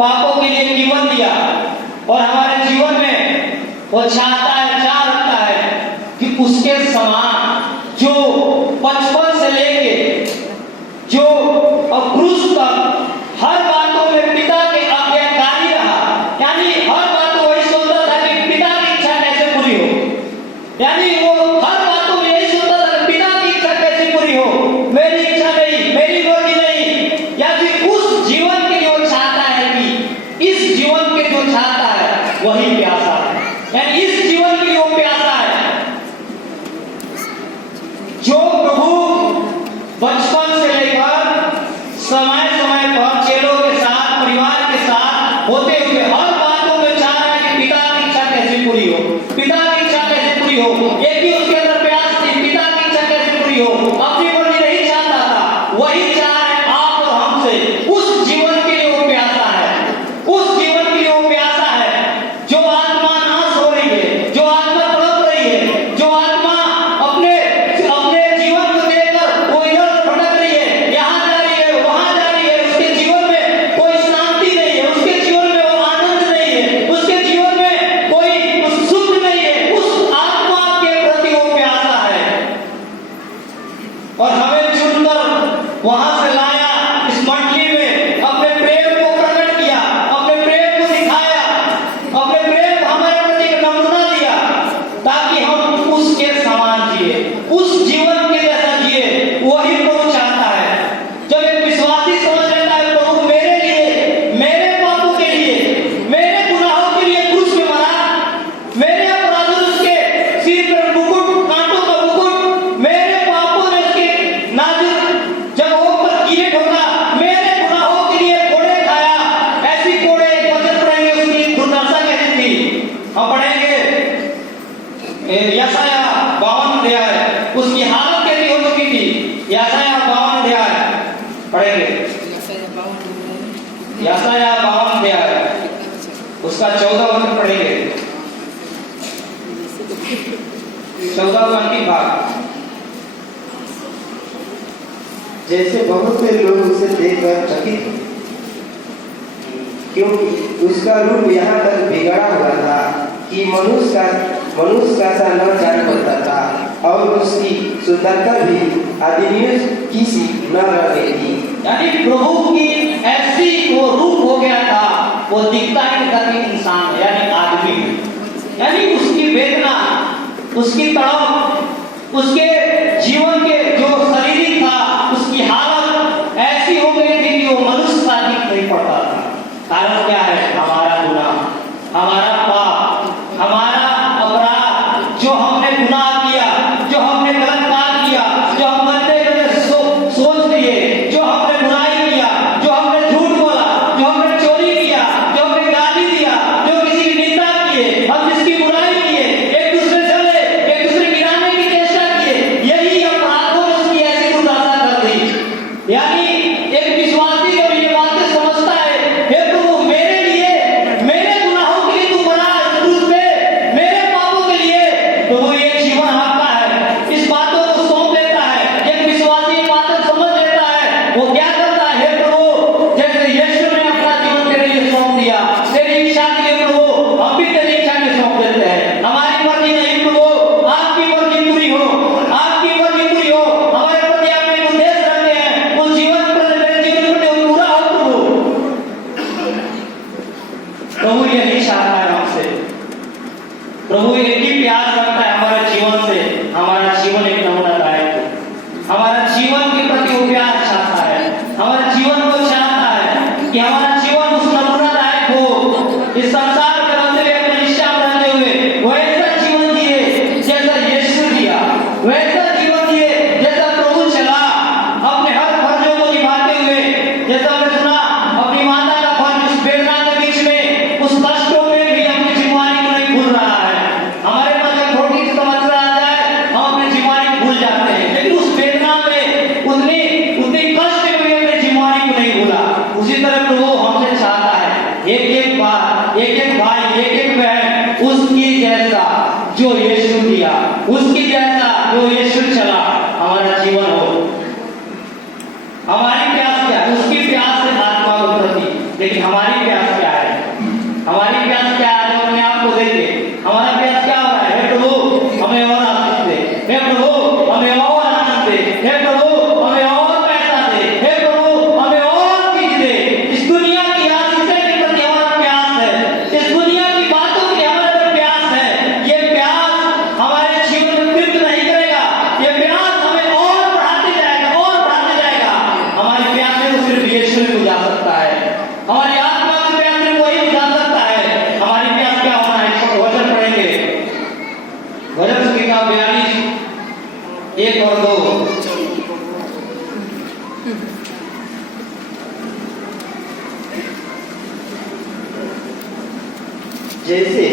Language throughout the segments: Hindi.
पापों के लिए जीवन दिया और हमारे जीवन में वो चाहता है, चाह रखता है कि उसके समान जो बचपन से लेके जो क्रूस तक हर बातों में पिता के आज्ञाकारी रहा, यानी हर बात वही सोचता था कि पिता की इच्छा कैसे पूरी हो, यानी वो हर बातों में यही सोचता था कि पिता की इच्छा कैसे पूरी हो, मेरी इच्छा नहीं, मेरी मर्जी नहीं। या फिर उस जीवन के लिए वो चाहता है कि इस जीवन के जो चाहता है वही प्यासा है, यानी इस जीवन के लिए वो प्यासा है। जो प्रभु बचपन से लेकर समय समय पर चेलों के साथ, परिवार के साथ होते हुए हर बातों में चाह रहा है कि पिता की इच्छा कैसे पूरी हो, पिता की इच्छा कैसे पूरी हो। एक ही उसके अंदर प्रयास थी, पिता की इच्छा कैसे पूरी हो। अपनी मर्जी नहीं चाहता था, वही चाह रहा है आप और हमसे। उस जीवन के लिए वो प्यासा है, उस जीवन के लिए वो प्यासा है। जो आत्मा नाश हो रही है, जो आत्मा तड़प रही है, जो आत्मा अपने जीवन को देखकर वो इधर भटक रही है, यहाँ जा रही है, वहां जा रही है, उसके जीवन में कोई शांति नहीं है, उसके जीवन में वो आनंद नहीं है, उसके जीवन में कोई सुख नहीं है, उस आत्मा के प्रति वो प्यासा है। और हमें चुनकर वहां से लाया, इस मंडली में अपने प्रेम को प्रकट किया, अपने प्रेम को दिखाया, अपने प्रेम हमारे प्रति एक नमूना दिया, ताकि हम उसके समान जिए, उस जीवन के जैसा जिए। वही प्रभु चाहता है। जब एक विश्वासी समझ लेता है प्रभु मेरे लिए, मेरे पापों के लिए, मेरे गुनाहों के लिए क्रूस पे मरा, मेरे अपराधों ने उसके सिर पर मुकुट, कांटों का मुकुट, मेरे पापों ने उसके नाजुक जब वो पर कीड़े ठोका, मेरे गुनाहों के लिए कोड़े खाया। ऐसी कोड़े वचन पढ़ेंगे, उसकी दुर्दशा कैसी थी हम पढ़ेंगे। यशाया 52 अध्याय, उसकी हालत कैसी हो चुकी थी। यशाया 52 अध्याय पढ़ेंगे, यशाया 52 अध्याय उसका 14 वचन पढ़ेंगे, 14 का अंतिम भाग। जैसे बहुत से लोग उसे देखकर चकित थे, क्योंकि उसका रूप यहाँ तक बिगड़ा हुआ था कि मनुष्य का सा न जान पड़ता था, और उसकी सुंदरता भी आदमियों की सी न रह गई थी। यानी प्रभु की ऐसी वो रूप हो गया था, वो दिखता ही नहीं था कि इंसान है, यानी आदमी। यानी उसकी वेदना, उसकी तड़प, उसके जीवन के जो शारीरिक था, उसकी हालत ऐसी हो गई थी कि वो मनुष्य सा दिख नहीं पड़ता था। कारण क्या है? हमारा गुनाह, हमारा पाप, हमारा अपराध, जो हमने गुनाह किया, जो हमने गलत काम किया, जो हम गंदे गंदे सोच लिए, जो हमने बुराई किया, जो हमने झूठ बोला, जो हमने चोरी किया, जो हमने गाली दिया, जो किसी की निंदा किए, हम जिसकी बुराई किए, एक दूसरे से लड़े, एक दूसरे गिराने की चेष्टा किए, यही अपराधों ने उसकी ऐसी दुर्दशा कर दी। यानी एक विश्वासी जब ये बातें समझता है, हे प्रभु मेरे लिए, मेरे गुनाहों के लिए तू मरा क्रूस पे, मेरे पापों के लिए, प्रभु ये जीवन आपका है। इस बातों को सौंप देता है। एक विश्वासी ये बातें समझ लेता है, वो क्या करता है? हे प्रभु, जैसे यीशु ने अपना जीवन तेरे लिए सौंप दिया, तेरी इच्छा के लिए प्रभु हम भी तेरी इच्छा में सौंप देते हैं। हमारी मर्जी नहीं प्रभु, आपकी मर्जी पूरी हो, आपकी मर्जी पूरी हो। हमारे प्रति आपने एक उद्देश्य रखे हैं, उस जीवन पर मेरे जीवन पर पूरा हो प्रभु। प्रभु यही चाहता है हमसे। प्रभु एक ही प्यास रखता है हमारे जीवन से, हमारा जीवन एक नमूनादायक हो। हमारा जीवन के प्रति वो प्यास चाहता है, हमारे जीवन को चाहता है कि हमारा जीवन उस नमूनादायक हो। इस संसार में रहते हुए, अपने निष्ठा में रहते हुए वैसा जीवन जिए जैसा यीशु जिया, वैसा जीवन जिए जैसा प्रभु चला, अपने हर फर्जों को निभाते हुए। जैसा हमने सुना, अपनी माता का फर्ज उस वेदना के बीच में, उस कष्टों में भी अपनी जिम्मेदारी को नहीं भूल रहा है। हमारे पास एक छोटी सी समस्या आ जाए, हम अपनी जिम्मेदारी भूल जाते हैं, लेकिन उस वेदना में, उतनी कष्ट में भी अपनी जिम्मेदारी को नहीं भूला। उसी तरह प्रभु हमसे चाहता प्यास क्या है? हमारी प्यास क्या है? जो अपने आप को देखे हमारा प्यास क्या हो रहा है? हे प्रभु हमें और आशीष दे, हे प्रभु हमें और आनंद दे, हे प्रभु हमें और पैसा दे, हे प्रभु हमें और चीज दे। इस दुनिया की आशीषों के प्रति हमारा प्यास है, इस दुनिया की बातों की हमारे पर प्यास है। ये प्यास हमारे जीवन में तृप्त नहीं करेगा, ये प्यास हमें और बढ़ाते जाएगा, और बढ़ाते जाएगा। हमारी प्यास है वो सिर्फ यीशु ही बुझा सकता है, हमारी आत्मा की प्यास है वही बुझा सकता है। हमारी प्यास क्या होना है? इसको वचन पढ़ेंगे, भजन संहिता 42 1 और 2। जैसे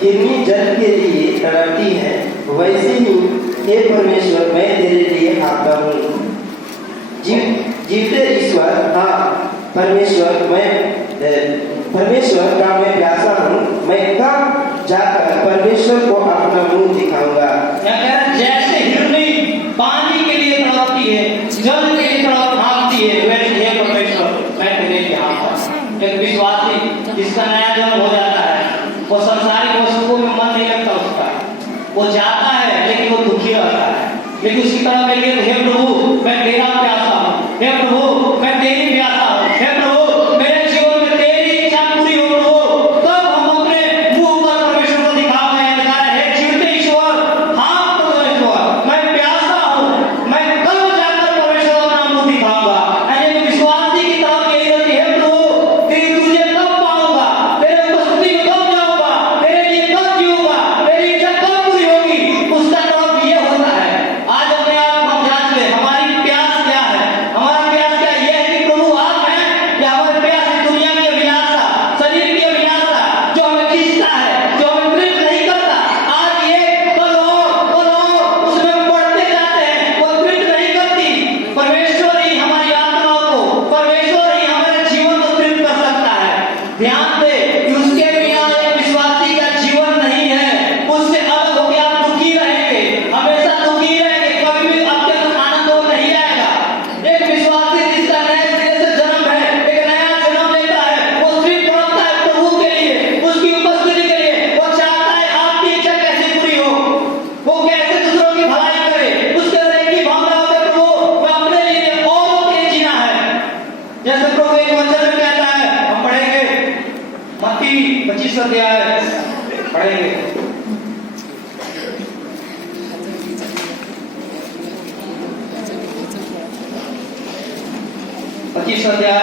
हिरनी जल के लिए तड़पती है, वैसे ही हे परमेश्वर मैं तेरे लिए हाँफता हूँ। जीवते ईश्वर, हाँ परमेश्वर का मैं प्यासा हूँ। मैं कब जाकर परमेश्वर को अपना मुंह दिखाऊंगा। जैसे हिरनी पानी के लिए तड़पती है, जल के लिए हाँफती है, वैसे हे परमेश्वर मैं तेरे लिए हाँफता। एक विश्वासी जिसका नया जन्म हो जाता है, वो संसारिक वस्तुओं में मन नहीं लगता उसका, वो जाता है लेकिन वो दुखी रहता है। लेकिन उसकी तरफ देखिए, हे प्रभु मैं तेरा प्यासा हूँ, हे प्रभु मैं तेरी प्यासा हूँ, हे प्रभु मेरे जीवन में तेरी इच्छा पूरी हो प्रभु। तब हम अपने मुंह पर परमेश्वर को दिखाएंगे, लिखा है हे जीवते ईश्वर, हाँ परमेश्वर मैं प्यासा हूँ, मैं कब जाकर परमेश्वर का नाम मुंह दिखाऊंगा। ऐसे विश्वासी की तरफ यही रहती है, प्रभु तेरी तुझे कब पाऊंगा, तेरे उपस्थिति में कब जाऊंगा, तेरे लिए कब जीऊंगा, तेरी इच्छा कब पूरी होगी। उसका तरफ ये होता है। आज अपने आप को हम जांच लें, हमारी प्यास क्या है? हमारा प्यास क्या ये है कि प्रभु आप हैं, या हमारे प्यास इस दुनिया की अभिलाषा, शरीर की अभिलाषा जो हमें खींचता है, जो हमें तृप्त नहीं करता। आज ये कल और उसमें बढ़ते जाते हैं, वो तृप्त नहीं करती। परमेश्वर ही हमारी आत्माओं को, परमेश्वर ही हमारे जीवन को तृप्त कर सकता है। ध्यान दे कि उसके बिना एक विश्वासी का जीवन नहीं है। उससे अलग होकर आप दुखी रहेंगे, हमेशा दुखी रहेंगे, कभी भी आपके अंदर आनंद और नहीं आएगा। एक विश्वासी जिसका नए सिरे से जन्म है, एक नया जन्म लेता है, वो सिर्फ तड़पता है प्रभु के लिए, उसकी उपस्थिति के लिए। वो चाहता है आपकी इच्छा कैसे पूरी हो, वो कैसे दूसरों की भलाई करे। उसके अंदर एक ही भावना होती है, प्रभु मैं अपने लिए औरों के लिए जीना है। जैसे प्रभु एक वचन में कहता है, हम पढ़ेंगे मत्ती 25 अध्याय पढ़ेंगे। 25 अध्याय